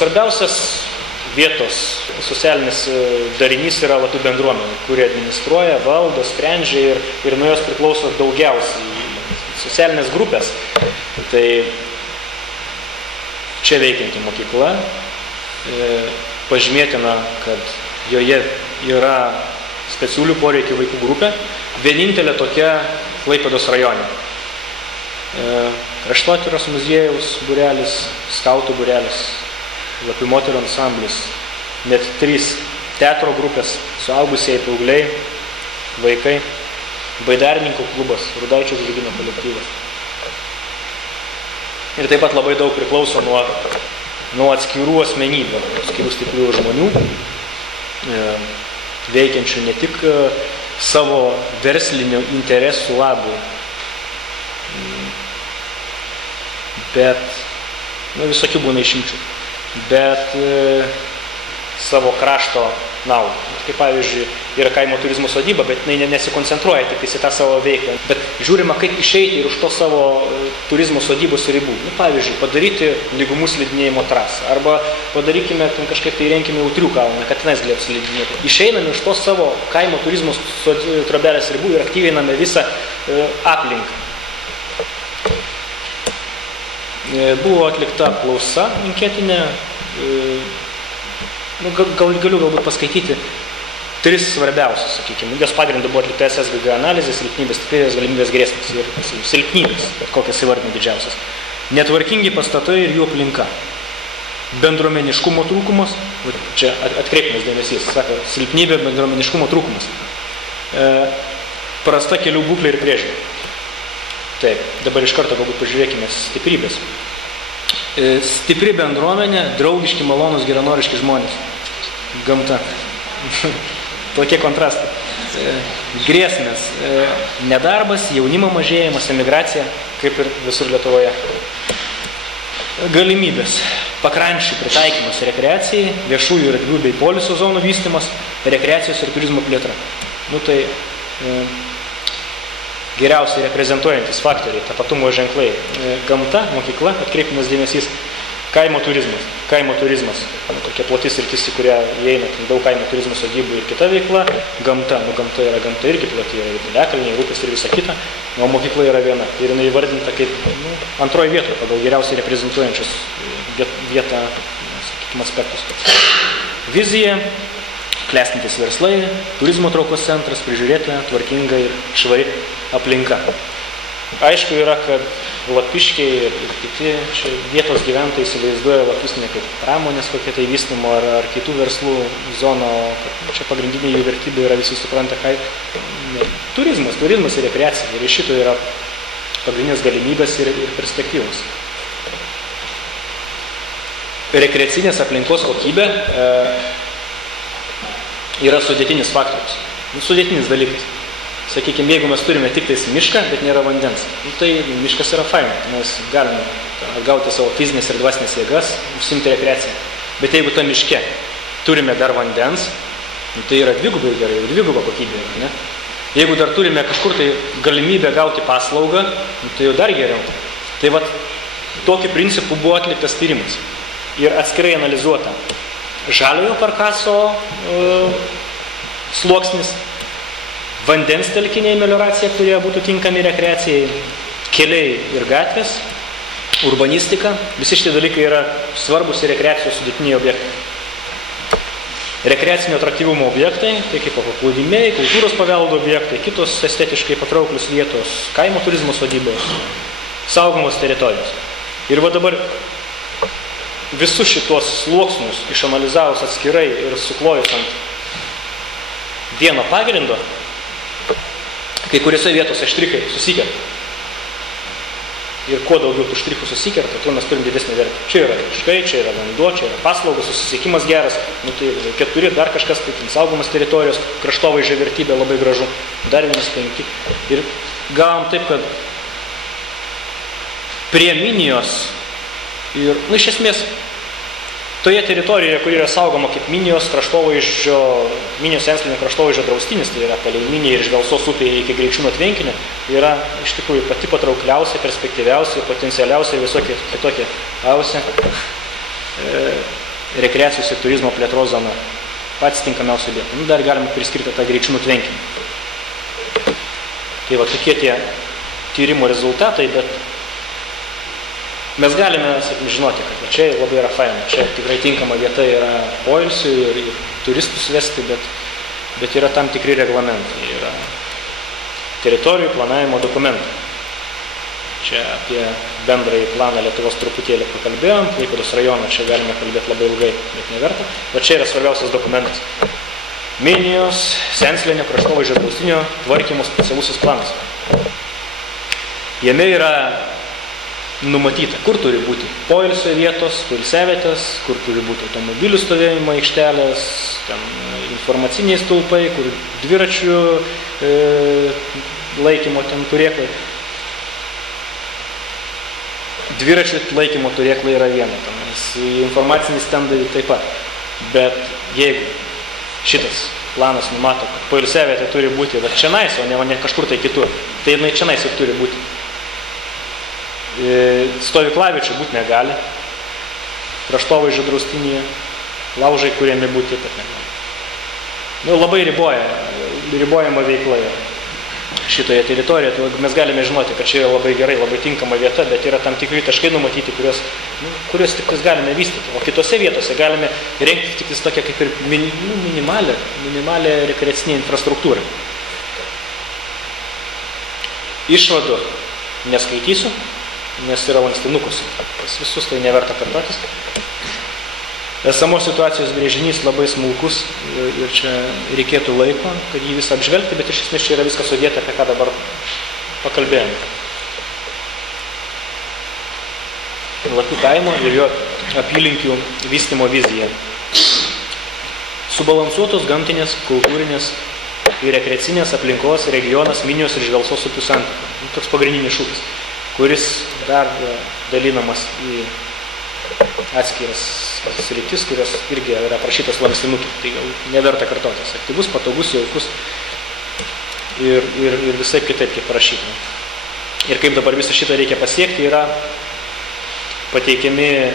svarbiausias vietos socialinis darinys yra lapių bendruomenė, kuri administruoja, valdo, sprendžia ir nuo jos priklauso daugiausiai socialinės grupės. Tai čia veikianti mokykla, pažymėtina, kad joje yra specialių poreikių vaikų grupė, vienintelė tokia Klaipėdos rajone. Kraštotyros muziejaus būrelis, skautų būrelis, lapių moterų ansamblis, net 3 teatro grupės, suaugusieji, paaugliai, vaikai, baidarininkų klubas, Rudaičio žaidimo kolektyvas. Ir taip pat labai daug priklauso nuo atskirų asmenybių, atskirų stiprių žmonių, veikiančių ne tik savo verslinių interesų labui, bet, visokių būna išimčių, bet savo krašto naudą. Kaip pavyzdžiui, yra kaimo turizmo sodyba, bet jinai nesikoncentruoja tik į tą savo veiklą, bet žiūrima, kaip išeiti ir už to savo turizmo sodybos ribų. Pavyzdžiui, padaryti lygumų slidinėjimo trasą, arba padarykime, kažkaip tai renkime Utrių kalną, kad tenais galėtų slidinėti. Išeiname iš to savo kaimo turizmo trobelės ribų ir aktyviname visą aplinką. Buvo atlikta apklausa anketinė, galiu galbūt paskaityti 3 svarbiausius, sakykime. Jos pagrindu buvo atlikta SSGG analizė, silpnybės, stiprybės, galimybės, grėsmės ir silpnybės, kokias įvardinti didžiausias. Netvarkingi pastatai ir jų aplinka. Bendruomeniškumo trūkumas, čia atkreipimas dėmesys, sako, silpnybė, bendruomeniškumo trūkumas. Prasta kelių būklė ir priežiūra. Taip, dabar iš karto galbūt pažiūrėkime stiprybės. Stipri bendruomenė, draugiški, malonūs, geranoriški žmonės. Gamta. Tokie kontrastai. Grėsmės. Nedarbas, jaunimo mažėjimas, emigracija, kaip ir visur Lietuvoje. Galimybės. Pakrančių pritaikymas rekreacijai, viešųjų erdvių bei poilsio zonų vystymas, rekreacijos ir turizmo plėtra. Tai geriausiai reprezentuojantis faktoriai, tapatumo ženklai. Gamta, mokykla, atkreipimas dėmesys, kaimo turizmas. Kaimo turizmas, tokia platis sritis, į kurią įeina daug kaimo turizmo sodybų ir kita veikla. Gamta, gamta yra gamta irgi plati, yra piliakalniai, upės ir visa kita, o mokykla yra viena. Ir jinai įvardinta kaip antroji vieta, pagal geriausiai reprezentuojančius vietą, sakykime, aspektus. Vizija, klestintis verslai, turizmo traukos centras, prižiūrėta, tvarkinga ir švari aplinka. Aišku yra, kad lapiškiai ir kiti vietos gyventojai įsivaizduoja lapus ne kaip pramonės kokie tai vystymo ar kitų verslų zono, kad čia pagrindinė jų vertybė yra, visi supranta, turizmas ir rekreacija. Ir iš šito yra pagrindinės galimybės ir perspektyvos. Rekreacinės aplinkos kokybė yra sudėtinis faktorius. Sudėtinis dalykas. Sakykime, jeigu mes turime tik tais mišką, bet nėra vandens, tai miškas yra faina, mes galime atgauti savo fizinės ir dvasinės jėgas, užsiimti rekreaciją. Bet jeigu ta miške turime dar vandens, tai yra dvigubai gerai, dviguba kokybė. Ne? Jeigu dar turime kažkur tai galimybę gauti paslaugą, tai jau dar geriau. Tai vat, tokiu principu buvo atliktas tyrimas ir atskirai analizuota žaliojo karkaso sluoksnis, vandens telkiniai melioracija, kurie būtų tinkami rekreacijai, keliai ir gatvės, urbanistika. Visi šitie dalykai yra svarbus ir rekreacijos sudėtiniai objektai. Rekreacinio atraktyvumo objektai, tai kaip paplūdimiai, kultūros paveldo objektai, kitos estetiškai patrauklius vietos, kaimo turizmo sodybos, saugomos teritorijos. Ir va dabar visus šitos sluoksnius išanalizavus atskirai ir suklojus ant vieno pagrindo, kai kuriuose vietose štrikai susikerta. Ir kuo daugiau tų štrikų susikerta, tuo mes turim didesnį vertę. Čia yra miškai, čia yra vanduo, čia yra paslaugos, susisiekimas geras, tai 4, dar kažkas, tai saugomas teritorijos, kraštovaizdžio vertybė labai gražu, dar 5. Ir gavom taip, kad prie minijos ir, iš esmės, toje teritorijoje, kur yra saugoma kaip minijos kraštovaizdžio, minijos enslinio kraštovaizdžio draustinis, tai yra palei miniją ir Žvelsos upėje iki Greičiūno tvenkinio, yra iš tikrųjų pati patraukliausia, perspektyviausia, potencialiausia ir visokie kitokie ausia. rekreacijos ir turizmo plėtros zona. Patys tinkamiausia vieta. Dar galime priskirti tą Greičiūnų tvenkinį. Tai va tokie tie tyrimo rezultatai, bet mes galime žinoti, kad čia labai yra faina. Čia tikrai tinkama vieta yra poilsiui ir turistus vesti, bet yra tam tikri reglamentai. Yra teritorijų planavimo dokumentai. Čia apie bendrąjį planą Lietuvos truputėlį pakalbėjom, Klaipėdos rajoną čia galime kalbėti labai ilgai, bet neverta. Bet čia yra svarbiausias dokumentas. Minijos, Senslenio, kraštovaizdžio draustinio tvarkymo specialusis planas. Jame yra numatyta, kur turi būti poilsio vietos, poilsiavietės, kur turi būti automobilių stovėjimo aikštelės, ten informaciniai stulpai, kur dviračių laikymo ten turėklai. Dviračių laikymo turėklai yra viena, informacinis stendai taip pat. Bet jeigu šitas planas numato, kad poilsiavietė turi būti va čionais, o ne kažkur tai kitur, tai jinai čionais ir turi būti. Stovyklavičių būti negali, kraštovaizdžio draustinyje, laužai kuriami būti taip pat negali. Labai ribojama veikla šitoje teritorijoje, tai mes galime žinoti, kad čia yra labai gerai, labai tinkama vieta, bet yra tam tikri taškai numatyti, kuriuos tik galime vystyti. O kitose vietose galime rengti tik tokią kaip ir minimalę rekreacinę infrastruktūrą. Išvadų neskaitysiu, nes yra lankstinukus. Pas visus tai neverta kartotis. Esamos situacijos brėžinys labai smulkus ir čia reikėtų laiko, kad jį visą apžvelgti, bet iš esmės čia yra viskas sudėta, apie ką dabar pakalbėjome. Lapių kaimo ir jo apylinkių vystymo vizija. Subalansuotos gamtinės, kultūrinės ir rekreacinės aplinkos regionas Minijos ir Žvelsos upių santaka. Toks pagrindinis šūkis, kuris dar dalinamas į atskiras sritis, kurios irgi yra aprašytos lankstinuke. Tai gal neverta kartotis. Aktyvus, patogus, jaukus ir visai kitaip kaip parašyta. Ir kaip dabar visą šitą reikia pasiekti, yra pateikiami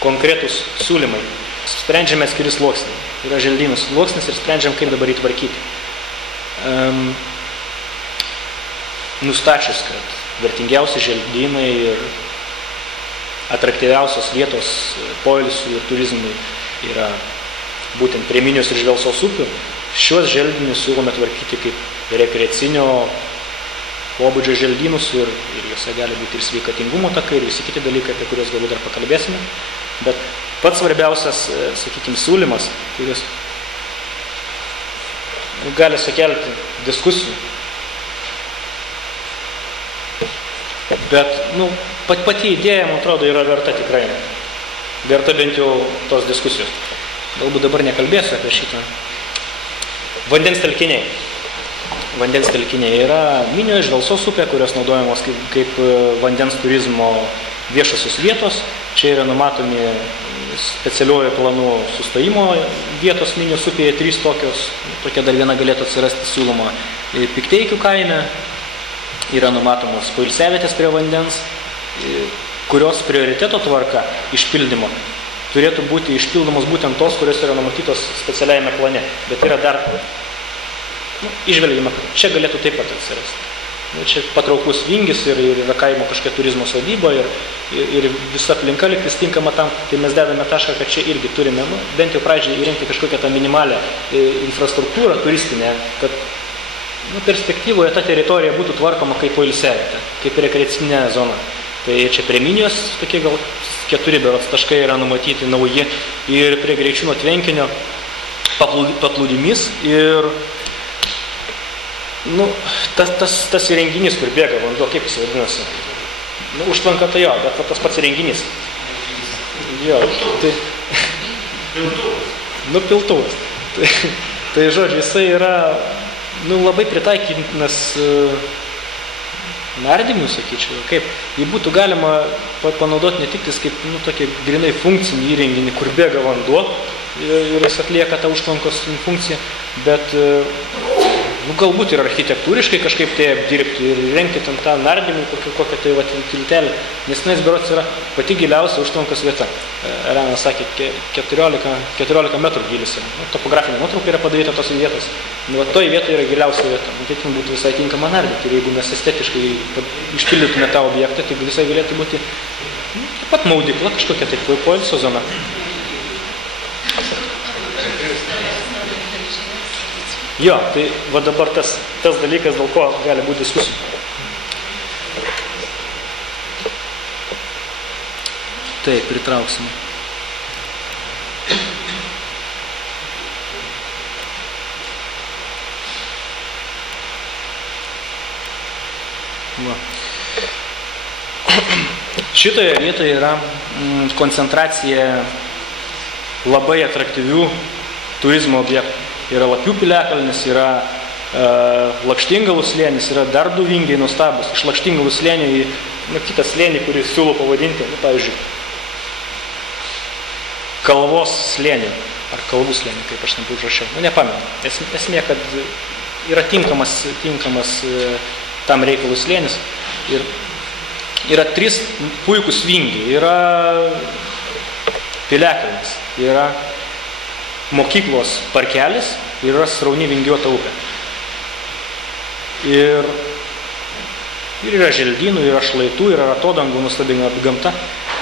konkretus siūlymai. Sprendžiame atskiri sluoksniai. Yra želdynų sluoksnis ir sprendžiam, kaip dabar įtvarkyti. Nustačius, kad vertingiausi želdynai ir atraktyviausios vietos poilsiui ir turizmui yra būtent prie Minijos ir Žvelsos upių, šiuos želdinius siūlome tvarkyti kaip rekreacinio pobūdžio želdynus ir juose gali būti ir sveikatingumo takai ir visi kiti dalykai, apie kuriuos galbūt dar pakalbėsime. Bet pats svarbiausias, sakykime, siūlymas, kuris gali sukelti diskusijų. Bet, pati idėja, man atrodo, yra verta tikrai. Verta bent jau tos diskusijos. Galbūt dabar nekalbėsiu apie šitą. Vandens telkiniai. Vandens telkiniai yra Minijos Žvelsos upė, kurios naudojamos kaip vandens turizmo viešosios vietos. Čia yra numatomi specialiuoju planu sustojimo vietos Minijos upėje 3 tokios. Tokia dar viena galėtų atsirasti siūloma Pikteikių kaime. Yra numatomos poilsiavietės prie vandens, kurios prioriteto tvarka išpildymo turėtų būti išpildomos būtent tos, kurios yra numatytos specialiajame plane. Bet yra dar išvelgiama, kad čia galėtų taip pat atsirasti. Čia patrauklus Vingis ir yra kaimo kažkokia turizmo sodyba ir visa aplinka liktis tinkama tam, tai mes dedame tašką, kad čia irgi turime bent jau pradžiai įrengti kažkokią tą minimalę infrastruktūrą turistinę, kad perspektyvoje ta teritorija būtų tvarkoma kaip poilsiavietė, kaip rekreacinė zona. Tai čia prie Minijos tokie gal 4 berods taškai yra numatyti nauji ir prie Greičiūno tvenkinio paplūdimys ir tas įrenginys, kur bėga vanduo, kaip jis vadinasi? Užtvanka tai jo, bet tas pats įrenginys. Jo, tai... Piltuvas. Tai žodžiu, jisai yra labai pritaikytinas nardymui, sakyčiau, kaip jį būtų galima panaudoti ne tik kaip tokį grinai funkcinį įrenginį, kur bėga vanduo ir jis atlieka tą užtvankos funkciją, bet galbūt ir architektūriškai kažkaip tai apdirbti ir rengti ten tą nardymį, kokią tai tiltelį, nes tenais berods yra pati giliausia užtvankos vieta. Elena sakė, 14 metrų gilis. Topografinė nuotrauka yra padaryta tos vietos. Toj vietoje yra giliausia vieta. Tai ten būtų visai tinkama nardyti. Ir jeigu mes estetiškai išpildytume tą objektą, tai visai galėtų būti taip pat maudykla, kažkokia taip poilsio zona. Jo, tai va dabar tas dalykas, dėl ko gali būti diskusijų. Taip, pritrauksime. Va. Šitoje vietoje yra koncentracija labai atraktyvių turizmo objektų. Yra Lapių piliakalnis, yra Lakštingalų slėnis, yra dar du vingiai nuostabus. Iš Lakštingalų slėnio į kitą slėnį, kurį siūlau pavadinti, pavyzdžiui, Kalvos slėnį, ar Kalvų slėnį, kaip aš ten užrašiau. Nepamenu. Esmė, kad yra tinkamas tam reikalų slėnis. Ir yra 3 puikus vingiai. Yra piliakalnis, yra mokyklos parkelis ir yra srauni vingiuota upė. Ir yra želdynų, yra šlaitų, yra atodangų, nuostabi gamta.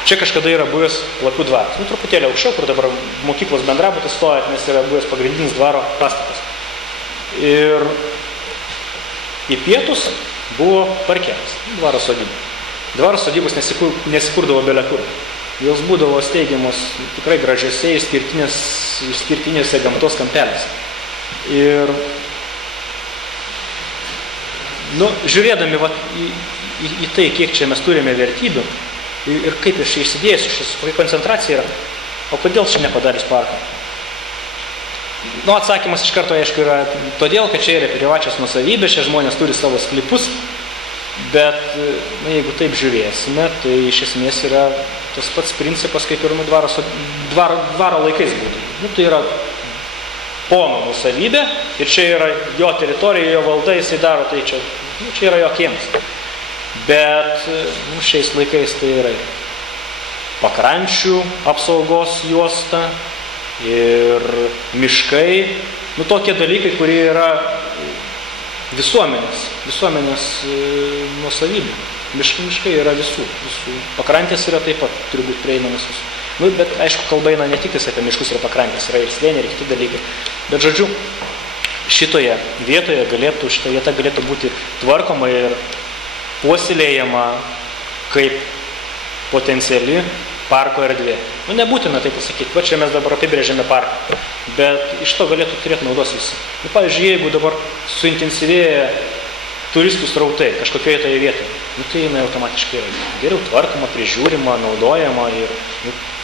Čia kažkada yra buvęs Lapių dvaras. Truputėlį aukščiau, kur dabar mokyklos bendrabutis stoja, nes yra buvęs pagrindinis dvaro pastatas. Ir į pietus buvo parkelis, dvaro sodyba. Dvaro sodybos nesikurdavo belekur. Jos būdavo steigiamos tikrai gražiose išskirtinėse gamtos kampelėse. Ir žiūrėdami į tai, kiek čia mes turime vertybių ir kaip aš čia išsidėsiu, kokia koncentracija yra, o kodėl čia nepadarius parką? Atsakymas iš karto, aišku, yra todėl, kad čia yra privačios nuosavybės, čia žmonės turi savo sklypus, bet jeigu taip žiūrėsime, tai iš esmės yra tas pats principas, kaip ir dvaro laikais būtų. Tai yra pono nuosavybė ir čia yra jo teritorija, jo valda, jisai daro, tai čia yra jo kiemas. Bet šiais laikais tai yra pakrančių apsaugos juosta ir miškai, tokie dalykai, kurie yra visuomenės nuosavybė. Miškai yra visų. Pakrantės yra taip pat, turi būti prieinamas visų. Bet aišku, kalba eina ne tik apie miškus ir pakrantės, yra ir slėniai, ir kiti dalykai. Bet žodžiu, šitoje vietoje šita vieta galėtų būti tvarkoma ir puoselėjama kaip potenciali parko erdvė. Nebūtina taip pasakyti, va čia mes dabar apibrėžiame parką, bet iš to galėtų turėti naudos visi. Pavyzdžiui, jeigu dabar suintensyvėja turistų srautai kažkokioje toje vietoje, tai jinai automatiškai yra geriau tvarkoma, prižiūrima, naudojama ir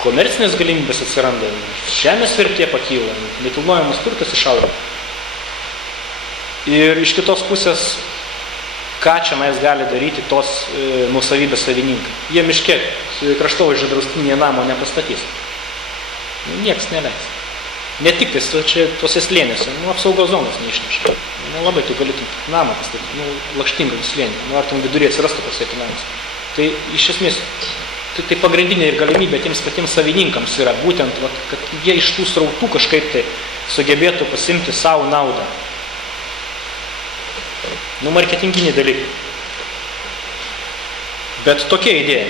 komercinės galimybės atsiranda, žemės vertė pakyla, nekilnojamas turtas išauga. Ir iš kitos pusės, ką čia mes gali daryti tos nuosavybės savininkai? Jie miške kraštovaizdžio draustinyje namo nepastatys. Nieks neleis. Ne tik čia tose slėniuose, apsaugos zonos neišneša. Labai tu galėtum namą pastatyti, Lakštingalų slėnį, ar tam vidurį atsirastų toksai namas. Tai iš esmės, tai pagrindinė ir galimybė tiems patiems savininkams yra būtent, kad jie iš tų srautų kažkaip tai sugebėtų pasimti savo naudą. Marketinginiai dalykai. Bet tokia idėja.